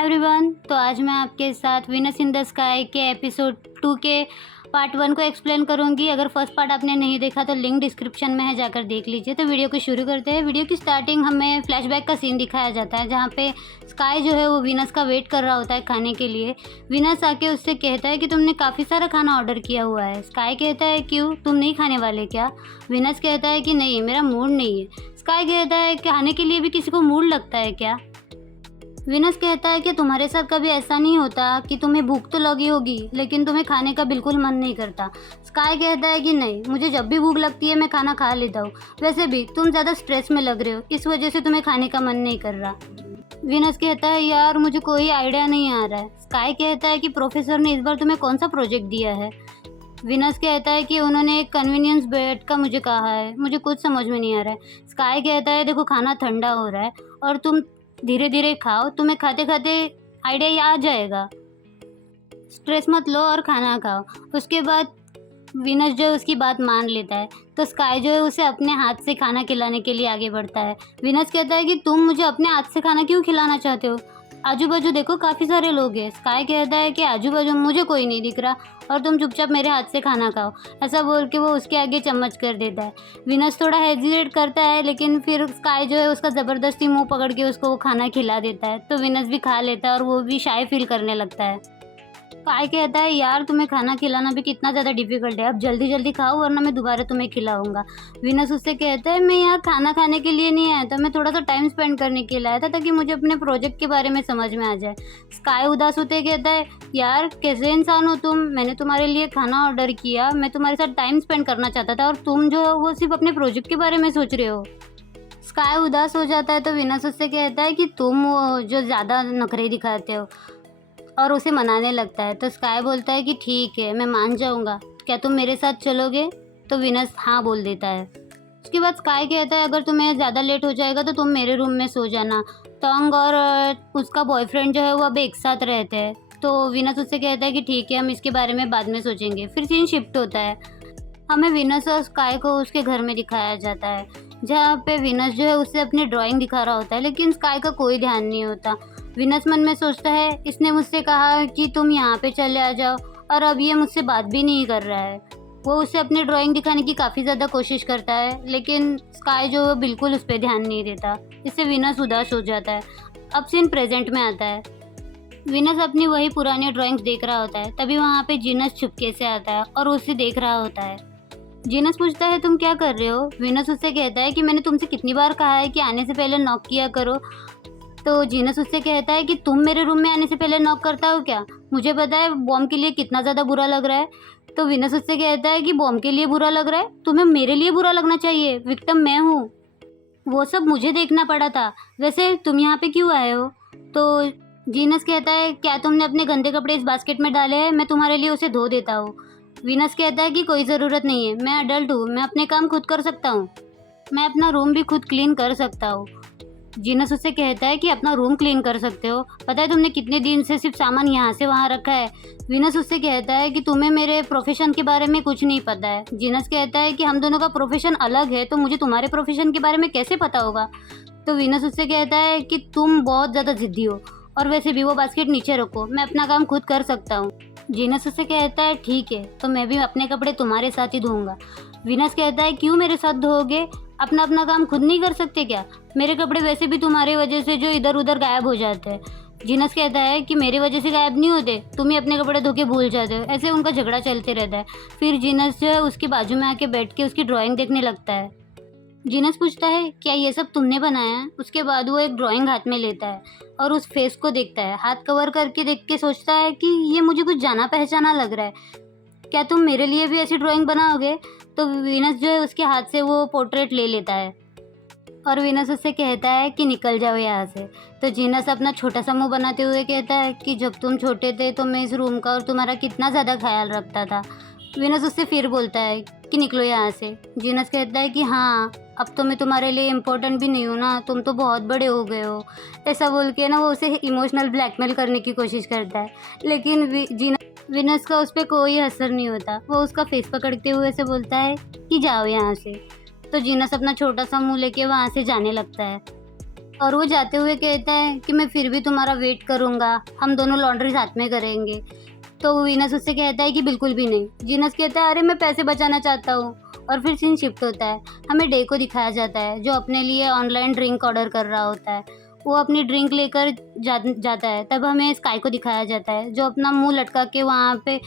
Hi everyone. तो आज मैं आपके साथ वीनस इन द स्काई के एपिसोड 2 के पार्ट 1 को एक्सप्लेन करूंगी। अगर फर्स्ट पार्ट आपने नहीं देखा तो लिंक डिस्क्रिप्शन में है, जाकर देख लीजिए। तो वीडियो को शुरू करते हैं। वीडियो की स्टार्टिंग हमें फ्लैशबैक का सीन दिखाया जाता है जहाँ पे स्काई जो है वो वीनस का वेट कर रहा होता है खाने के लिए। वीनस आके उससे कहता है कि तुमने काफ़ी सारा खाना ऑर्डर किया हुआ है। स्काई कहता है क्यों, तुम नहीं खाने वाले क्या? वीनस कहता है कि नहीं, मेरा मूड नहीं है। स्काई कहता है खाने के लिए भी किसी को मूड लगता है क्या? वीनस कहता है कि तुम्हारे साथ कभी ऐसा नहीं होता कि तुम्हें भूख तो लगी होगी लेकिन तुम्हें खाने का बिल्कुल मन नहीं करता। स्काई कहता है कि नहीं, मुझे जब भी भूख लगती है मैं खाना खा लेता हूँ। वैसे भी तुम ज़्यादा स्ट्रेस में लग रहे हो, इस वजह से तुम्हें खाने का मन नहीं कर रहा। वीनस कहता है यार मुझे कोई आइडिया नहीं आ रहा है। स्काई कहता है कि प्रोफेसर ने इस बार तुम्हें कौन सा प्रोजेक्ट दिया है? वीनस कहता है कि उन्होंने एक कन्वीनियंस बेड का मुझे कहा है, मुझे कुछ समझ में नहीं आ रहा है। स्काई कहता है देखो खाना ठंडा हो रहा है और तुम धीरे धीरे खाओ, तुम्हें खाते खाते आइडिया आ जाएगा। स्ट्रेस मत लो और खाना खाओ। उसके बाद वीनस जो है उसकी बात मान लेता है। तो स्काई जो है उसे अपने हाथ से खाना खिलाने के लिए आगे बढ़ता है। वीनस कहता है कि तुम मुझे अपने हाथ से खाना क्यों खिलाना चाहते हो? आजू बाजू देखो काफ़ी सारे लोग हैं। स्काई कहता है कि आजू बाजू मुझे कोई नहीं दिख रहा और तुम चुपचाप मेरे हाथ से खाना खाओ। ऐसा बोल के वो उसके आगे चम्मच कर देता है। वीनस थोड़ा हेजिटेट करता है लेकिन फिर स्काई जो है उसका ज़बरदस्ती मुंह पकड़ के उसको वो खाना खिला देता है। तो वीनस भी खा लेता है और वो भी शाय फील करने लगता है। स्काई कहता है यार तुम्हें खाना खिलाना भी कितना ज़्यादा डिफिकल्ट है, अब जल्दी जल्दी खाओ वरना मैं दोबारा तुम्हें खिलाऊंगा। वीनस उससे कहता है मैं यहाँ खाना खाने के लिए नहीं आया था, मैं थोड़ा सा टाइम स्पेंड करने के लिए आया था ताकि मुझे अपने प्रोजेक्ट के बारे में समझ में आ जाए। स्काई उदास होते कहता है यार कैसे इंसान हो तुम, मैंने तुम्हारे लिए खाना ऑर्डर किया, मैं तुम्हारे साथ टाइम स्पेंड करना चाहता था और तुम जो है वो सिर्फ अपने प्रोजेक्ट के बारे में सोच रहे हो। स्काई उदास हो जाता है तो वीनस उससे कहता है कि तुम वो जो ज़्यादा नखरे दिखाते हो और उसे मनाने लगता है। तो स्काई बोलता है कि ठीक है मैं मान जाऊंगा, क्या तुम मेरे साथ चलोगे? तो वीनस हाँ बोल देता है। उसके बाद स्काई कहता है अगर तुम्हें ज़्यादा लेट हो जाएगा तो तुम मेरे रूम में सो जाना। टोंग और उसका बॉयफ्रेंड जो है वो अब एक साथ रहते हैं। तो वीनस उससे कहता है कि ठीक है हम इसके बारे में बाद में सोचेंगे। फिर सीन शिफ्ट होता है। हमें वीनस और स्काई को उसके घर में दिखाया जाता है जहाँ पे वीनस जो है उससे अपनी ड्राइंग दिखा रहा होता है लेकिन स्काई का कोई ध्यान नहीं होता। वीनस मन में सोचता है इसने मुझसे कहा कि तुम यहाँ पे चले आ जाओ और अब ये मुझसे बात भी नहीं कर रहा है। वो उसे अपनी ड्राइंग दिखाने की काफ़ी ज़्यादा कोशिश करता है लेकिन स्काई जो है बिल्कुल उस पर ध्यान नहीं देता। इससे वीनस उदास हो जाता है। अब सीन प्रेजेंट में आता है। वीनस अपनी वही पुरानी ड्राइंग्स देख रहा होता है, तभी वहाँ पे जीनस चुपके से आता है और उसे देख रहा होता है। जीनस पूछता है तुम क्या कर रहे हो? वीनस उससे कहता है कि मैंने तुमसे कितनी बार कहा है कि आने से पहले नॉक किया करो। तो जीनस उससे कहता है कि तुम मेरे रूम में आने से पहले नॉक करता हो क्या? मुझे पता है बॉम्ब के लिए कितना ज़्यादा बुरा लग रहा है। तो वीनस उससे कहता है कि बॉम्ब के लिए बुरा लग रहा है, तुम्हें मेरे लिए बुरा लगना चाहिए, विक्टिम मैं हूँ, वो सब मुझे देखना पड़ा था। वैसे तुम यहाँ पे क्यों आए हो? तो जीनस कहता है क्या तुमने अपने गंदे कपड़े इस बास्केट में डाले हैं, मैं तुम्हारे लिए उसे धो देता हूँ। वीनस कहता है कि कोई ज़रूरत नहीं है, मैं अडल्ट हूँ, मैं अपने काम खुद कर सकता हूँ, मैं अपना रूम भी खुद क्लीन कर सकता हूँ। जीनस उससे कहता है कि अपना रूम क्लीन कर सकते हो, पता है तुमने कितने दिन से सिर्फ सामान यहाँ से वहाँ रखा है। वीनस उससे कहता है कि तुम्हें मेरे प्रोफेशन के बारे में कुछ नहीं पता है। जीनस कहता है कि हम दोनों का प्रोफेशन अलग है तो मुझे तुम्हारे प्रोफेशन के बारे में कैसे पता होगा। तो वीनस उससे कहता है कि तुम बहुत ज़्यादा ज़िद्दी हो और वैसे भी वो बास्केट नीचे रखो, मैं अपना काम खुद कर सकता हूँ। जीनस उससे कहता है ठीक है तो मैं भी अपने कपड़े तुम्हारे साथ ही धोऊंगा। वीनस कहता है क्यों मेरे साथ धोओगे, अपना अपना काम खुद नहीं कर सकते क्या? मेरे कपड़े वैसे भी तुम्हारी वजह से जो इधर उधर गायब हो जाते हैं। जीनस कहता है कि मेरी वजह से गायब नहीं होते, तुम ही अपने कपड़े धो के भूल जाते हो। ऐसे उनका झगड़ा चलते रहता है। फिर जीनस जो है उसके बाजू में आके बैठ के उसकी ड्राइंग देखने लगता है। जीनस पूछता है क्या ये सब तुमने बनाया है? उसके बाद वो एक ड्राइंग हाथ में लेता है और उस फेस को देखता है, हाथ कवर करके देख के सोचता है कि ये मुझे कुछ जाना पहचाना लग रहा है, क्या तुम मेरे लिए भी ऐसी ड्राइंग बनाओगे? तो वीनस जो है उसके हाथ से वो पोर्ट्रेट ले लेता है और वीनस उससे कहता है कि निकल जाओ यहाँ से। तो जीनस अपना छोटा सा मुंह बनाते हुए कहता है कि जब तुम छोटे थे तो मैं इस रूम का और तुम्हारा कितना ज़्यादा ख्याल रखता था। वीनस उससे फिर बोलता है कि निकलो यहाँ से। जीनस कहता है कि हाँ अब तो मैं तुम्हारे लिए इम्पोर्टेंट भी नहीं हूँ ना, तुम तो बहुत बड़े हो गए हो। ऐसा बोल के ना वो उसे इमोशनल ब्लैकमेल करने की कोशिश करता है लेकिन वीनस का उस पर कोई असर नहीं होता। वो उसका फेस पकड़ते हुए से बोलता है कि जाओ यहाँ से। तो जीनस अपना छोटा सा मुंह लेके वहाँ से जाने लगता है। और वो जाते हुए कहता है कि मैं फिर भी तुम्हारा वेट करूँगा, हम दोनों लॉन्ड्री साथ में करेंगे। तो वीनस उससे कहता है कि बिल्कुल भी नहीं। जीनस कहता है अरे मैं पैसे बचाना चाहता हूँ। और फिर सीन शिफ्ट होता है, हमें डे को दिखाया जाता है जो अपने लिए ऑनलाइन ड्रिंक ऑर्डर कर रहा होता है। वो अपनी ड्रिंक लेकर जाता है। तब हमें स्काई को दिखाया जाता है जो अपना मुंह लटका के वहाँ पे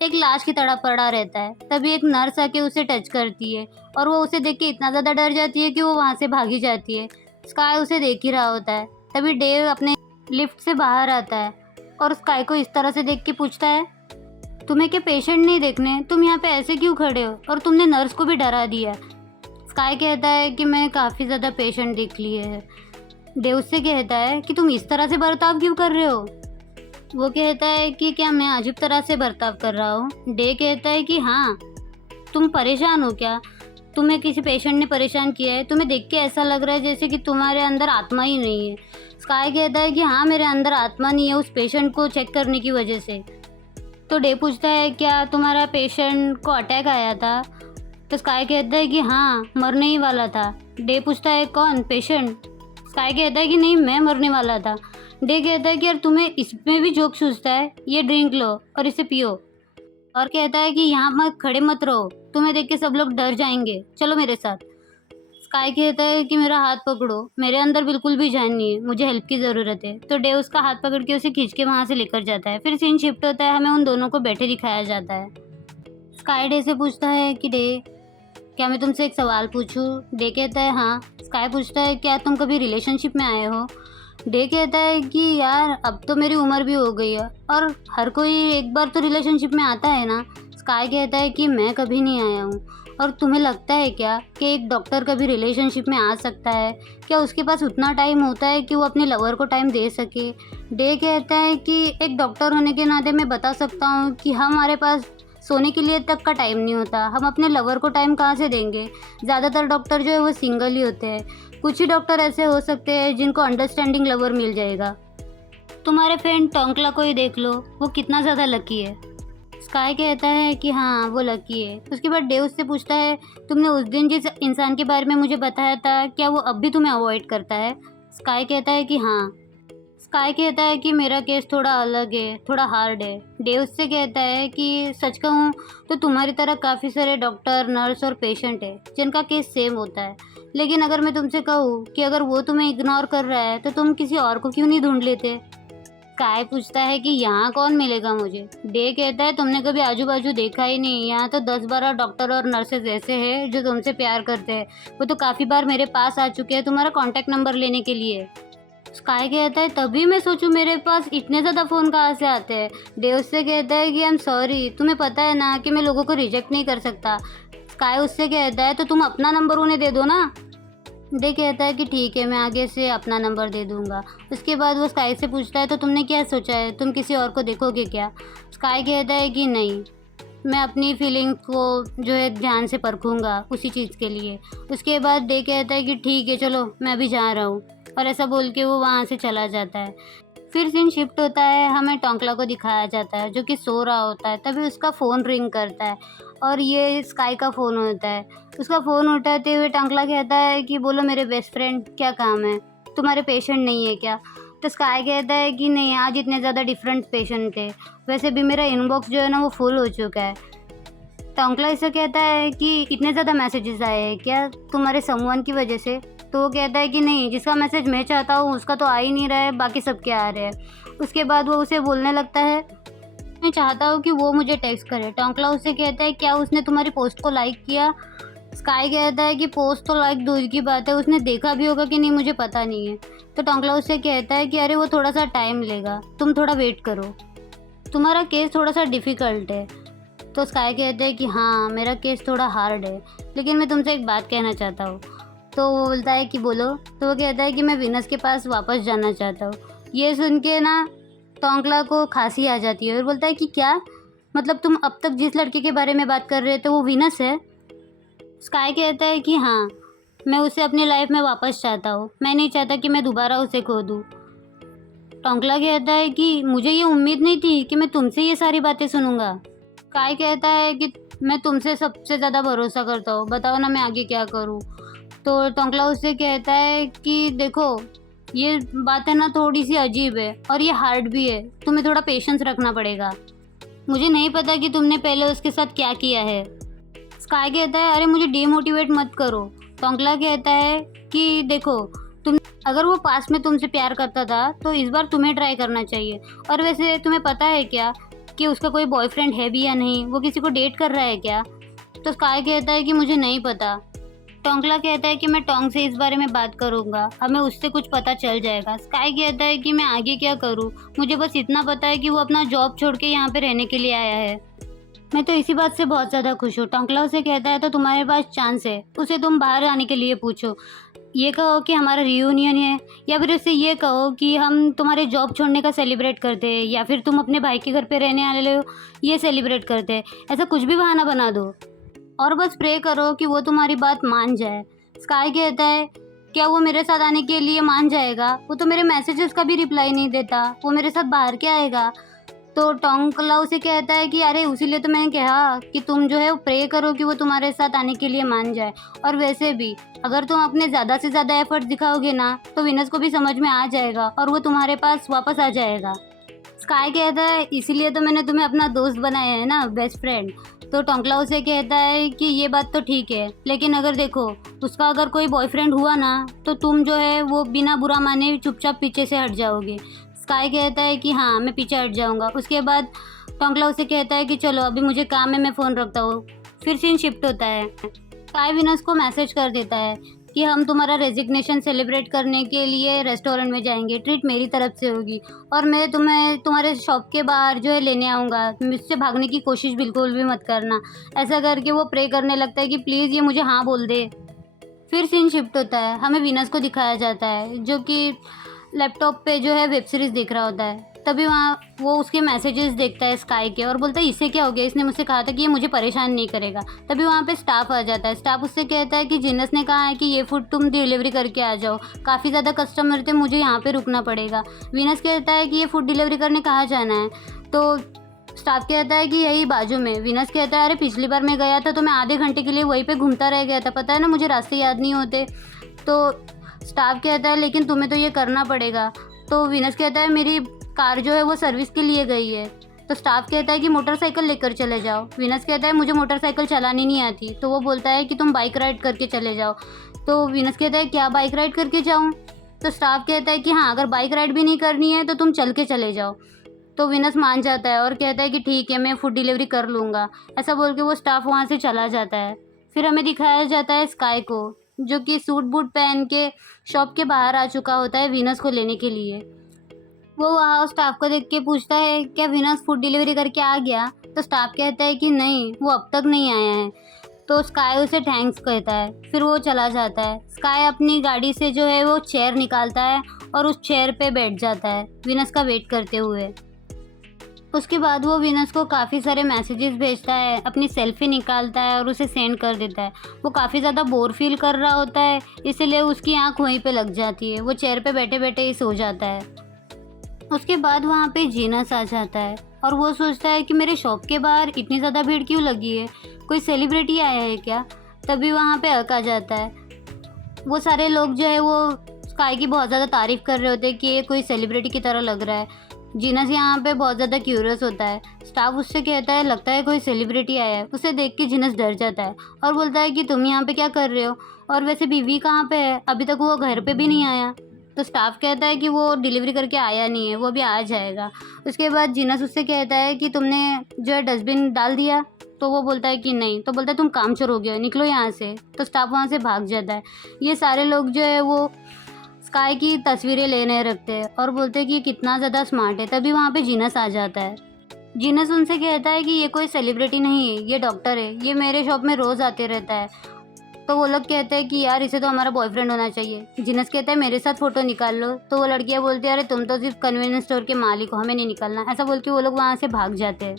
एक लाश की तरह पड़ा रहता है। तभी एक नर्स आके उसे टच करती है और वो उसे देख के इतना ज़्यादा डर जाती है कि वो वहाँ से भागी जाती है। स्काई उसे देख ही रहा होता है। तभी डेव अपने लिफ्ट से बाहर आता है और स्काई को इस तरह से देख के पूछता है, तुम्हें क्या पेशेंट नहीं देखने, तुम यहाँ पे ऐसे क्यों खड़े हो, और तुमने नर्स को भी डरा दिया। स्काई कहता है कि मैं काफ़ी ज़्यादा पेशेंट देख लिए हैं। डेव उससे कहता है कि तुम इस तरह से बर्ताव क्यों कर रहे हो। वो कहता है कि क्या मैं अजीब तरह से बर्ताव कर रहा हूँ। डे कहता है कि हाँ, तुम परेशान हो क्या, तुम्हें किसी पेशेंट ने परेशान किया है, तुम्हें देख के ऐसा लग रहा है जैसे कि तुम्हारे अंदर आत्मा ही नहीं है। स्काई कहता है कि हाँ, मेरे अंदर आत्मा नहीं है उस पेशेंट को चेक करने की वजह से। तो डे पूछता है क्या तुम्हारा पेशेंट को अटैक आया था। तो स्काई कहता है कि हाँ, मरने ही वाला था। डे पूछता है कौन, पेशेंट। स्काई कहता है कि नहीं, मैं मरने वाला था। डे कहता है कि यार तुम्हें इसमें भी जोक सूझता है, ये ड्रिंक लो और इसे पियो। और कहता है कि यहाँ मत खड़े मत रहो, तुम्हें देख के सब लोग डर जाएंगे, चलो मेरे साथ। स्काई कहता है कि मेरा हाथ पकड़ो, मेरे अंदर बिल्कुल भी जान नहीं है, मुझे हेल्प की ज़रूरत है। तो डे उसका हाथ पकड़ के उसे खींच के वहाँ से लेकर जाता है। फिर सीन शिफ्ट होता है, हमें उन दोनों को बैठे दिखाया जाता है। स्काई डे से पूछता है कि डे, क्या मैं तुमसे एक सवाल पूछूं। डे कहता है हाँ। स्काई पूछता है क्या तुम कभी रिलेशनशिप में आए हो। डे कहता है कि यार अब तो मेरी उम्र भी हो गई है और हर कोई एक बार तो रिलेशनशिप में आता है ना। स्काई कहता है कि मैं कभी नहीं आया हूँ। और तुम्हें लगता है क्या कि एक डॉक्टर कभी रिलेशनशिप में आ सकता है, क्या उसके पास उतना टाइम होता है कि वो अपने लवर को टाइम दे सके। डे कहता है कि एक डॉक्टर होने के नाते मैं बता सकता हूँ कि हमारे पास सोने के लिए तक का टाइम नहीं होता, हम अपने लवर को टाइम कहाँ से देंगे। ज़्यादातर डॉक्टर जो है वो सिंगल ही होते हैं, कुछ ही डॉक्टर ऐसे हो सकते हैं जिनको अंडरस्टैंडिंग लवर मिल जाएगा। तुम्हारे फ्रेंड टोंकला को ही देख लो, वो कितना ज़्यादा लकी है। स्काई कहता है कि हाँ, वो लकी है। उसके बाद डे उससे पूछता है तुमने उस दिन जिस इंसान के बारे में मुझे बताया था, क्या वो अब भी तुम्हें अवॉइड करता है। स्काई कहता है कि हाँ। स्काई कहता है कि मेरा केस थोड़ा अलग है, थोड़ा हार्ड है। डे उससे कहता है कि सच कहूँ तो तुम्हारी तरह काफ़ी सारे डॉक्टर, नर्स और पेशेंट है जिनका केस सेम होता है, लेकिन अगर मैं तुमसे कहूँ कि अगर वो तुम्हें इग्नोर कर रहा है तो तुम किसी और को क्यों नहीं ढूंढ लेते। स्काई पूछता है कि यहाँ कौन मिलेगा मुझे। डे कहता है तुमने कभी आजू बाजू देखा ही नहीं, यहाँ तो 10-12 डॉक्टर और नर्सेज ऐसे हैं जो तुमसे प्यार करते हैं, वो तो काफ़ी बार मेरे पास आ चुके हैं तुम्हारा कॉन्टैक्ट नंबर लेने के लिए। स्काई कहता है तभी मैं सोचूं मेरे पास इतने ज़्यादा फ़ोन कहाँ से आते हैं। डे उससे कहता है कि आई एम सॉरी, तुम्हें पता है ना कि मैं लोगों को रिजेक्ट नहीं कर सकता। स्काई उससे कहता है तो तुम अपना नंबर उन्हें दे दो ना। डे कहता है कि ठीक है, मैं आगे से अपना नंबर दे दूंगा। उसके बाद वो स्काई से पूछता है तो तुमने क्या सोचा है, तुम किसी और को देखोगे क्या। स्काई कहता है कि नहीं, मैं अपनी फीलिंग्स को जो है ध्यान से परखूंगा उसी चीज़ के लिए। उसके बाद डे कहता है कि ठीक है चलो मैं अभी जा रहा हूँ, और ऐसा बोल के वो वहाँ से चला जाता है। फिर सीन शिफ्ट होता है, हमें टोंकला को दिखाया जाता है जो कि सो रहा होता है। तभी उसका फ़ोन रिंग करता है और ये स्काई का फ़ोन होता है। उसका फ़ोन उठाते हुए टोंकला कहता है कि बोलो मेरे बेस्ट फ्रेंड, क्या काम है, तुम्हारे पेशेंट नहीं है क्या। तो स्काई कहता है कि नहीं, आज इतने ज़्यादा डिफरेंट पेशेंट थे, वैसे भी मेरा इनबॉक्स जो है ना वो फुल हो चुका है। टोंकला इसे कहता है कि इतने ज़्यादा मैसेजेस आए हैं क्या तुम्हारे समवन की वजह से। तो वो कहता है कि नहीं, जिसका मैसेज मैं चाहता हूँ उसका तो आ ही नहीं रहा है, बाकी सबके आ रहे हैं। उसके बाद वो उसे बोलने लगता है मैं चाहता हूँ कि वो मुझे टेक्स्ट करे। टोंकला उससे कहता है क्या उसने तुम्हारी पोस्ट को लाइक किया। स्काई कहता है कि पोस्ट तो लाइक दूर की बात है, उसने देखा भी होगा कि नहीं मुझे पता नहीं है। तो टोंकला उससे कहता है कि अरे वो थोड़ा सा टाइम लेगा, तुम थोड़ा वेट करो, तुम्हारा केस थोड़ा सा डिफ़िकल्ट है। तो स्काई कहता है कि हाँ, मेरा केस थोड़ा हार्ड है, लेकिन मैं तुमसे एक बात कहना चाहता हूँ। तो वो बोलता है कि बोलो। तो वो कहता है कि मैं वीनस के पास वापस जाना चाहता हूँ। ये सुन के ना टोंकला को खांसी आ जाती है और बोलता है कि क्या, मतलब तुम अब तक जिस लड़के के बारे में बात कर रहे थे वो वीनस है। स्काई कहता है कि हाँ, मैं उसे अपनी लाइफ में वापस चाहता हूँ, मैं नहीं चाहता कि मैं दोबारा उसे खो दूँ। टोंकला कहता है कि मुझे ये उम्मीद नहीं थी कि मैं तुमसे ये सारी बातें सुनूंगा। स्काई कहता है कि मैं तुमसे सबसे ज़्यादा भरोसा करता हूँ, बताओ ना मैं आगे क्या करूँ। तो टोंकला उससे कहता है कि देखो, ये बात है ना थोड़ी सी अजीब है और ये हार्ड भी है, तुम्हें थोड़ा पेशेंस रखना पड़ेगा। मुझे नहीं पता कि तुमने पहले उसके साथ क्या किया है। स्काई कहता है अरे मुझे डीमोटिवेट मत करो। टोंकला कहता है कि देखो, तुम अगर वो पास में तुमसे प्यार करता था तो इस बार तुम्हें ट्राई करना चाहिए। और वैसे तुम्हें पता है क्या कि उसका कोई बॉयफ्रेंड है भी या नहीं, वो किसी को डेट कर रहा है क्या? तो स्काई कहता है कि मुझे नहीं पता। टोंकला कहता है कि मैं टोंग से इस बारे में बात करूंगा, हमें उससे कुछ पता चल जाएगा। स्काई कहता है कि मैं आगे क्या करूं, मुझे बस इतना पता है कि वो अपना जॉब छोड़ के यहाँ पे रहने के लिए आया है। मैं तो इसी बात से बहुत ज़्यादा खुश हूँ। टोंकला उसे कहता है तो तुम्हारे पास चांस है, उसे तुम बाहर आने के लिए पूछो। ये कहो कि हमारा रियूनियन है, या फिर उससे ये कहो कि हम तुम्हारे जॉब छोड़ने का सेलिब्रेट करते हैं, या फिर तुम अपने भाई के घर पे रहने वाले हो ये सेलिब्रेट करते हैं। ऐसा कुछ भी बहाना बना दो और बस प्रे करो कि वो तुम्हारी बात मान जाए। स्काई कहता है क्या वो मेरे साथ आने के लिए मान जाएगा? वो तो मेरे मैसेजेस का भी रिप्लाई नहीं देता, वो मेरे साथ बाहर क्या आएगा? तो टोंकला उसे कहता है कि अरे उसीलिए तो मैंने कहा कि तुम जो है वो प्रे करो कि वो तुम्हारे साथ आने के लिए मान जाए। और वैसे भी अगर तुम अपने ज़्यादा से ज़्यादा एफर्ट दिखाओगे ना तो विनस को भी समझ में आ जाएगा और वो तुम्हारे पास वापस आ जाएगा। स्काई कहता है इसीलिए तो मैंने तुम्हें अपना दोस्त बनाया है ना, बेस्ट फ्रेंड। तो टोंकला उसे कहता है कि ये बात तो ठीक है, लेकिन अगर देखो उसका अगर कोई बॉयफ्रेंड हुआ ना तो तुम जो है वो बिना बुरा माने चुपचाप पीछे से हट जाओगे। स्काई कहता है कि हाँ मैं पीछे हट जाऊँगा। उसके बाद टोंकला उसे कहता है कि चलो अभी मुझे काम है, मैं फ़ोन रखता हूँ। फिर सीन शिफ्ट होता है। स्काई विनस को मैसेज कर देता है कि हम तुम्हारा रेजिग्नेशन सेलिब्रेट करने के लिए रेस्टोरेंट में जाएंगे, ट्रीट मेरी तरफ से होगी और मैं तुम्हें तुम्हारे शॉप के बाहर जो है लेने आऊँगा, मुझसे भागने की कोशिश बिल्कुल भी मत करना। ऐसा करके वो प्रे करने लगता है कि प्लीज़ ये मुझे हाँ बोल दे। फिर सीन शिफ्ट होता है, हमें विनस को दिखाया जाता है जो कि लैपटॉप पे जो है वेब सीरीज़ देख रहा होता है। तभी वहाँ वो उसके मैसेजेस देखता है स्काई के और बोलता है इससे क्या हो गया, इसने मुझसे कहा था कि ये मुझे परेशान नहीं करेगा। तभी वहाँ पे स्टाफ आ जाता है। स्टाफ उससे कहता है कि जिनस ने कहा है कि ये फूड तुम डिलीवरी करके आ जाओ, काफ़ी ज़्यादा कस्टमर थे, मुझे यहाँ पे रुकना पड़ेगा। विनस कहता है कि ये फूड डिलीवरी करने कहाँ जाना है? तो स्टाफ कहता है कि यही बाजू में। विनस कहता है अरे पिछली बार मैं गया था तो मैं आधे घंटे के लिए वहीं पे घूमता रह गया था, पता है ना मुझे रास्ते याद नहीं होते। तो स्टाफ कहता है लेकिन तुम्हें तो ये करना पड़ेगा। तो विनस कहता है मेरी कार जो है वो सर्विस के लिए गई है। तो स्टाफ कहता है कि मोटरसाइकिल लेकर चले जाओ। विनस कहता है मुझे मोटरसाइकिल चलानी नहीं आती। तो वो बोलता है कि तुम बाइक राइड करके चले जाओ। तो विनस कहता है क्या बाइक राइड करके जाऊँ? तो स्टाफ कहता है कि हाँ अगर बाइक राइड भी नहीं करनी है तो तुम चल के चले जाओ। तो विनस मान जाता है और कहता है कि ठीक है मैं फूड डिलीवरी कर लूँगा। ऐसा बोल के वो स्टाफ वहाँ से चला जाता है। फिर हमें दिखाया जाता है स्काई को जो कि सूट बूट पहन के शॉप के बाहर आ चुका होता है विनस को लेने के लिए। वो वहाँ स्टाफ को देख के पूछता है क्या विनस फूड डिलीवरी करके आ गया? तो स्टाफ कहता है कि नहीं वो अब तक नहीं आया है। तो स्काई उसे थैंक्स कहता है, फिर वो चला जाता है। स्काई अपनी गाड़ी से जो है वो चेयर निकालता है और उस चेयर पे बैठ जाता है विनस का वेट करते हुए। उसके बाद वो विनस को काफ़ी सारे मैसेजेस भेजता है, अपनी सेल्फी निकालता है और उसे सेंड कर देता है। वो काफ़ी ज़्यादा बोर फील कर रहा होता है, इसलिए उसकी आंख वहीं पे लग जाती है। वो चेयर पे बैठे बैठे ही सो जाता है। उसके बाद वहाँ पे जीनस आ जाता है और वो सोचता है कि मेरे शॉप के बाहर इतनी ज़्यादा भीड़ क्यों लगी है, कोई सेलिब्रिटी आया है क्या? तभी वहाँ पे अक आ जाता है। वो सारे लोग जो है वो स्काई की बहुत ज़्यादा तारीफ़ कर रहे होते हैं कि ये कोई सेलिब्रिटी की तरह लग रहा है। जीनस यहाँ पे बहुत ज़्यादा क्यूरियस होता है। स्टाफ उससे कहता है लगता है कोई सेलिब्रिटी आया है। उसे देख के जीनस डर जाता है और बोलता है कि तुम यहाँ पे क्या कर रहे हो, और वैसे बीवी कहाँ पे है, अभी तक वो घर पे भी नहीं आया। तो स्टाफ कहता है कि वो डिलीवरी करके आया नहीं है, वो अभी आ जाएगा। उसके बाद जीनस उससे कहता है कि तुमने जो है डस्टबिन डाल दिया? तो वो बोलता है कि नहीं। तो बोलता है तुम कामचोर हो गए हो, निकलो यहाँ से। तो स्टाफ वहाँ से भाग जाता है। ये सारे लोग जो है वो स्काई की तस्वीरें लेने रखते हैं और बोलते हैं कि ये कितना ज़्यादा स्मार्ट है। तभी वहाँ पे जीनस आ जाता है। जीनस उनसे कहता है कि ये कोई सेलिब्रिटी नहीं है, ये डॉक्टर है, ये मेरे शॉप में रोज़ आते रहता है। तो वो लोग कहते हैं कि यार इसे तो हमारा बॉयफ्रेंड होना चाहिए। जीनस कहता है मेरे साथ फ़ोटो निकाल लो। तो वो लड़कियाँ बोलती है अरे तुम तो सिर्फ कन्वीनियंस स्टोर के मालिक हो, हमें नहीं निकालना। ऐसा बोल के वो लोग वहाँ से भाग जाते हैं।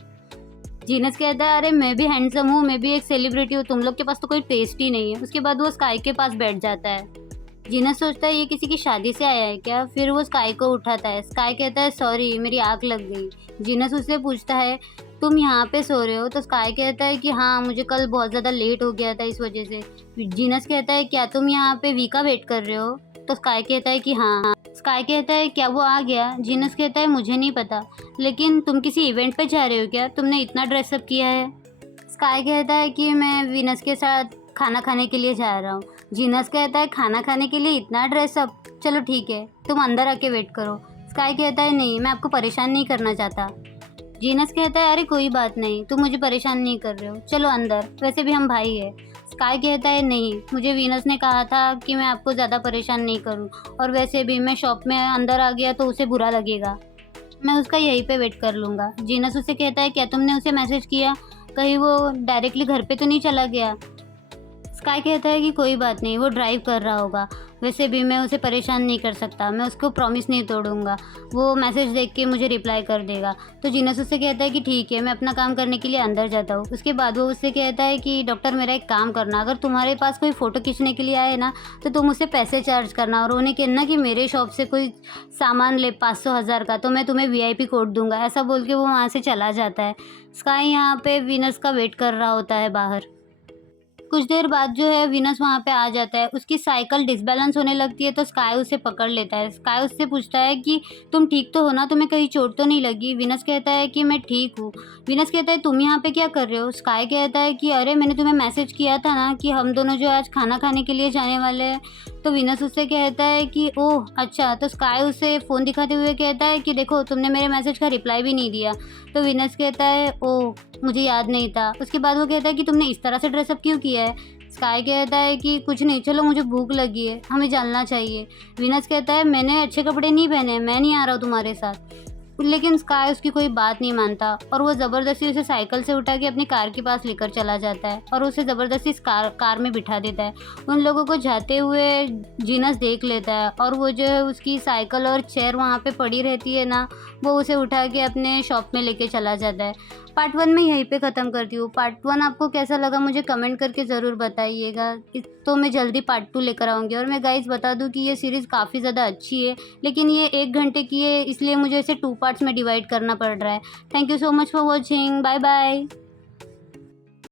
जीनस कहता है अरे मैं भी हैंडसम हूँ, मैं भी एक सेलिब्रिटी हूँ, तुम लोग के पास तो कोई टेस्ट ही नहीं है। उसके बाद वो स्काई के पास बैठ जाता है। जीनस सोचता है ये किसी की शादी से आया है क्या? फिर वो स्काई को उठाता है। स्काई कहता है सॉरी मेरी आँख लग गई। जीनस उससे पूछता है तुम यहाँ पे सो रहे हो। तो स्काई कहता है कि हाँ, मुझे कल बहुत ज़्यादा लेट हो गया था इस वजह से। जीनस कहता है क्या तुम यहाँ पे वी का वेट कर रहे हो? तो स्काई कहता है कि हाँ। स्काई कहता है क्या वो आ गया? जीनस कहता है मुझे नहीं पता, लेकिन तुम किसी इवेंट पे जा रहे हो क्या? तुमने इतना ड्रेसअप किया है। स्काई कहता है कि मैं वीनस के साथ खाना खाने के लिए जा रहा हूँ। जीनस कहता है खाना खाने के लिए इतना ड्रेसअप? चलो ठीक है, तुम अंदर आके वेट करो। स्काई कहता है नहीं, मैं आपको परेशान नहीं करना चाहता। जीनस कहता है अरे कोई बात नहीं, तुम मुझे परेशान नहीं कर रहे हो, चलो अंदर, वैसे भी हम भाई हैं। स्काई कहता है नहीं, मुझे वीनस ने कहा था कि मैं आपको ज़्यादा परेशान नहीं करूं, और वैसे भी मैं शॉप में अंदर आ गया तो उसे बुरा लगेगा, मैं उसका यहीं पे वेट कर लूँगा। जीनस उसे कहता है क्या तुमने उसे मैसेज किया? कहीं वो डायरेक्टली घर पे तो नहीं चला गया? स्काई कहता है कि कोई बात नहीं, वो ड्राइव कर रहा होगा, वैसे भी मैं उसे परेशान नहीं कर सकता, मैं उसको प्रॉमिस नहीं तोड़ूंगा, वो मैसेज देख के मुझे रिप्लाई कर देगा। तो जीनस उससे कहता है कि ठीक है, मैं अपना काम करने के लिए अंदर जाता हूँ। उसके बाद वो उससे कहता है कि डॉक्टर मेरा एक काम करना, अगर तुम्हारे पास कोई फ़ोटो खींचने के लिए आए ना तो तुम उससे पैसे चार्ज करना, और उन्हें कहना कि मेरे शॉप से कोई सामान ले 500,000 का, तो मैं तुम्हें VIP कोड दूंगा। ऐसा बोल के वो वहाँ से चला जाता है। स्काई यहाँ पे वीनस का वेट कर रहा होता है बाहर। कुछ देर बाद जो है वीनस वहाँ पे आ जाता है, उसकी साइकिल डिसबैलेंस होने लगती है तो स्काई उसे पकड़ लेता है। स्काई उससे पूछता है कि तुम ठीक तो हो ना, तुम्हें कहीं चोट तो नहीं लगी? वीनस कहता है कि मैं ठीक हूँ। वीनस कहता है तुम यहाँ पे क्या कर रहे हो? स्काई कहता है कि अरे मैंने तुम्हें मैसेज किया था ना कि हम दोनों जो आज खाना खाने के लिए जाने वाले हैं। तो वीनस उससे कहता है कि ओह अच्छा। तो स्काई उसे फ़ोन दिखाते हुए कहता है कि देखो तुमने मेरे मैसेज का रिप्लाई भी नहीं दिया। तो वीनस कहता है ओह मुझे याद नहीं था। उसके बाद वो कहता है कि तुमने इस तरह से ड्रेसअप क्यों किया है? स्काई कहता है कि कुछ नहीं, चलो मुझे भूख लगी है, हमें चलना चाहिए। वीनस कहता है मैंने अच्छे कपड़े नहीं पहने, मैं नहीं आ रहा हूँ तुम्हारे साथ। लेकिन स्काई उसकी कोई बात नहीं मानता और वो ज़बरदस्ती उसे साइकिल से उठा के अपनी कार के पास लेकर चला जाता है और उसे ज़बरदस्ती कार में बिठा देता है। उन लोगों को जाते हुए जीनस देख लेता है और वो जो है उसकी साइकिल और चेयर वहाँ पे पड़ी रहती है ना, वो उसे उठा के अपने शॉप में लेके चला जाता है। पार्ट 1 में यहीं पे ख़त्म करती हूँ। पार्ट 1 आपको कैसा लगा मुझे कमेंट करके ज़रूर बताइएगा। तो मैं जल्दी पार्ट 2 लेकर आऊँगी। और मैं गाइस बता दूँ कि ये सीरीज़ काफ़ी ज़्यादा अच्छी है, लेकिन ये 1 घंटे की है, इसलिए मुझे इसे 2 पार्ट्स में डिवाइड करना पड़ रहा है। Thank you so much for watching. Bye bye.